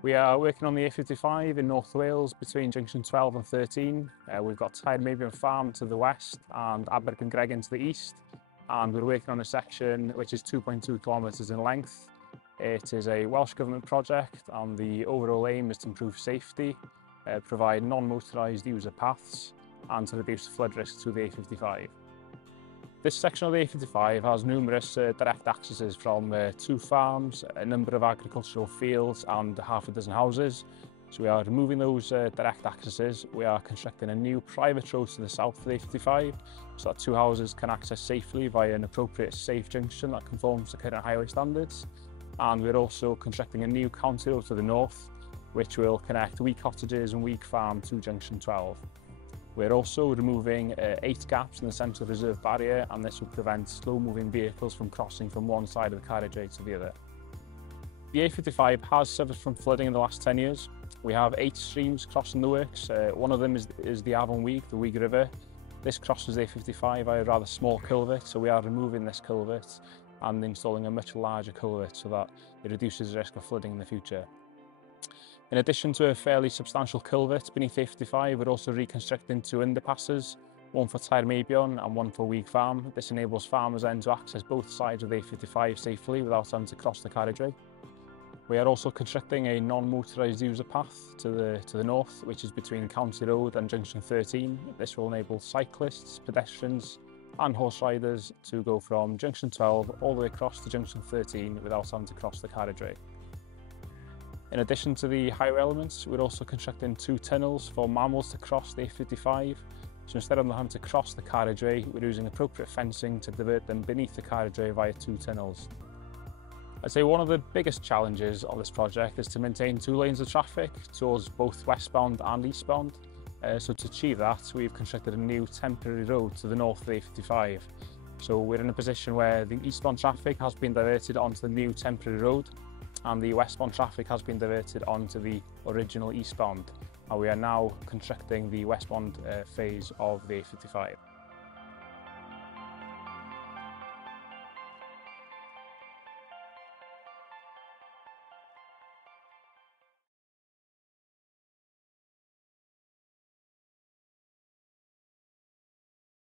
We are working on the A55 in North Wales between junction 12 and 13. We've got Tai'r Meibion farm to the west and Abergwyngregyn to the east. And we're working on a section which is 2.2 kilometres in length. It is a Welsh Government project and the overall aim is to improve safety, provide non-motorised user paths and to reduce flood risk to the A55. This section of the A55 has numerous direct accesses from 2 farms, a number of agricultural fields and half a dozen houses. So we are removing those direct accesses. We are constructing a new private road to the south of the A55 so that 2 houses can access safely via an appropriate safe junction that conforms to current highway standards. And we're also constructing a new county road to the north which will connect Week Cottages and Week Farm to junction 12. We're also removing 8 gaps in the central reserve barrier, and this will prevent slow-moving vehicles from crossing from one side of the carriageway to the other. The A55 has suffered from flooding in the last 10 years. We have 8 streams crossing the works. One of them is the Avon Weeg, the Weeg River. This crosses the A55 via a rather small culvert, so we are removing this culvert and installing a much larger culvert so that it reduces the risk of flooding in the future. In addition to a fairly substantial culvert beneath the A55, we're also reconstructing 2 underpasses, one for Tai'r Meibion and one for Weeg Farm. This enables farmers then to access both sides of the A55 safely without having to cross the carriageway. We are also constructing a non-motorised user path to the north, which is between County Road and junction 13. This will enable cyclists, pedestrians and horse riders to go from junction 12 all the way across to junction 13 without having to cross the carriageway. In addition to the highway elements, we're also constructing 2 tunnels for mammals to cross the A55. So instead of them having to cross the carriageway, we're using appropriate fencing to divert them beneath the carriageway via 2 tunnels. I'd say one of the biggest challenges of this project is to maintain 2 lanes of traffic towards both westbound and eastbound. So to achieve that, we've constructed a new temporary road to the north of the A55. So we're in a position where the eastbound traffic has been diverted onto the new temporary road, and the westbound traffic has been diverted onto the original eastbound. And we are now constructing the westbound phase of the A55.